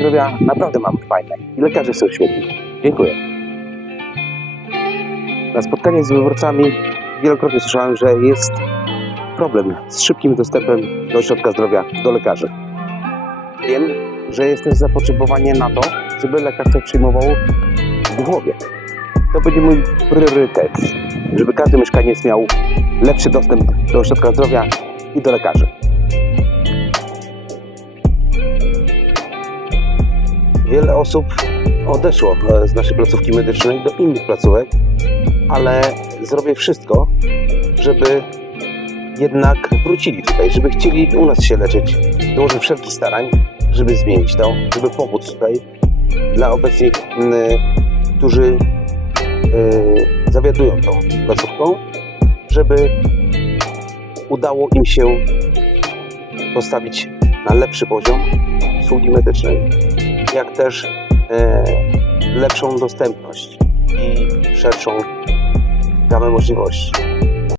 zdrowia naprawdę mamy fajne i lekarze są świetni. Dziękuję. Na spotkaniach z wyborcami wielokrotnie słyszałem, że jest problem z szybkim dostępem do ośrodka zdrowia, do lekarzy. Wiem, że jest też zapotrzebowanie na to, żeby lekarz to przyjmował w głowie. To będzie mój priorytet, żeby każdy mieszkaniec miał lepszy dostęp do ośrodka zdrowia i do lekarzy. Wiele osób odeszło e, z naszej placówki medycznej do innych placówek, ale zrobię wszystko, żeby jednak wrócili tutaj, żeby chcieli u nas się leczyć. Dołożę wszelkich starań, żeby zmienić to, żeby pomóc tutaj dla obecnych, m, którzy y, zawiadują tą placówką, żeby udało im się postawić na lepszy poziom usługi medycznej, jak też e, lepszą dostępność i szerszą gamę możliwości.